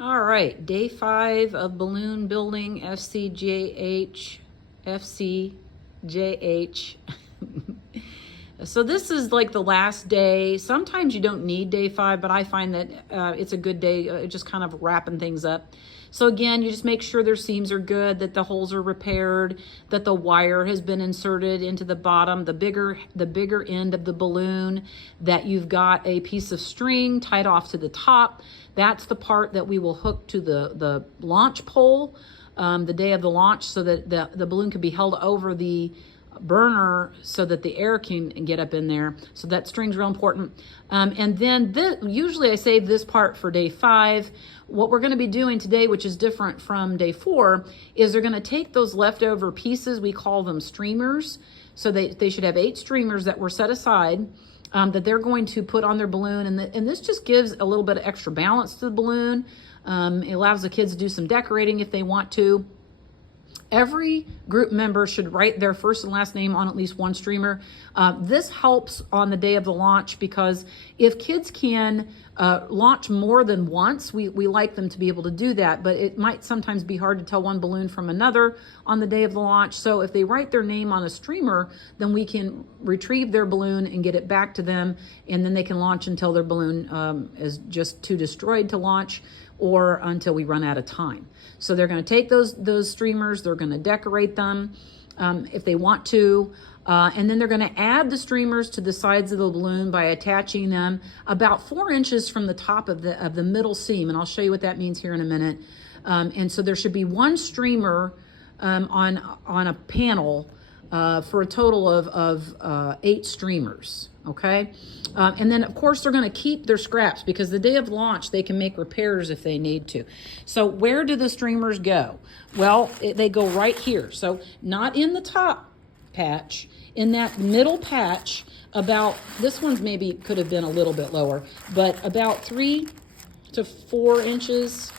All right, day 5 of balloon building, FCJH, FCJH. So this is like the last day. Sometimes you don't need day 5, but I find that it's a good day, just kind of wrapping things up. So again, you just make sure their seams are good, that the holes are repaired, that the wire has been inserted into the bottom, the bigger end of the balloon, that you've got a piece of string tied off to the top. That's the part that we will hook to the launch pole the day of the launch, so that the balloon can be held over the burner so that the air can get up in there. So that string's real important. And then usually I save this part for day 5. What we're going to be doing today, which is different from day 4, is they're going to take those leftover pieces, we call them streamers. So they should have 8 streamers that were set aside that they're going to put on their balloon. And this just gives a little bit of extra balance to the balloon. It allows the kids to do some decorating if they want to. Every group member should write their first and last name on at least one streamer. This helps on the day of the launch, because if kids can launch more than once, we like them to be able to do that, but it might sometimes be hard to tell one balloon from another on the day of the launch. So if they write their name on a streamer, then we can retrieve their balloon and get it back to them, and then they can launch until their balloon is just too destroyed to launch, or until we run out of time. So they're going to take those streamers, they're going to decorate them if they want to, and then they're going to add the streamers to the sides of the balloon by attaching them about 4 inches from the top of the middle seam, and I'll show you what that means here in a minute. And so there should be 1 streamer on a panel for a total of 8 streamers, okay? And then, of course, they're going to keep their scraps, because the day of launch, they can make repairs if they need to. So where do the streamers go? Well, they go right here. So not in the top patch, in that middle patch, about, this one's maybe could have been a little bit lower, but about 3 to 4 inches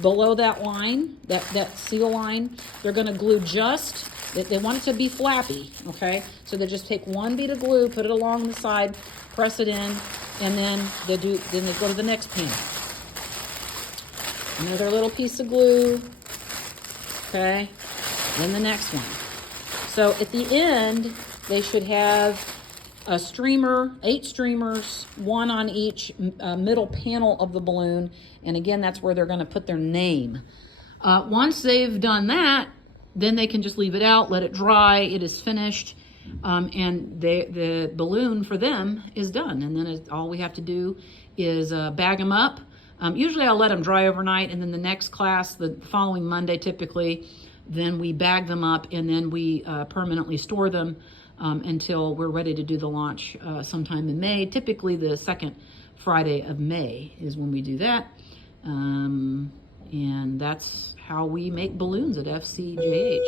below that line, that seal line. They're going to glue just, they want it to be flappy, okay? So they just take 1 bead of glue, put it along the side, press it in, and then they go to the next panel. Another little piece of glue, okay? Then the next one. So at the end, they should have a streamer, 8 streamers, 1 on each middle panel of the balloon. And again, that's where they're going to put their name. Once they've done that, then they can just leave it out, let it dry. It is finished, and the balloon for them is done. And then all we have to do is bag them up. Usually I'll let them dry overnight, and then the next class, the following Monday typically, then we bag them up, and then we permanently store them until we're ready to do the launch sometime in May. Typically the 2nd Friday of May is when we do that. And that's how we make balloons at FCJH.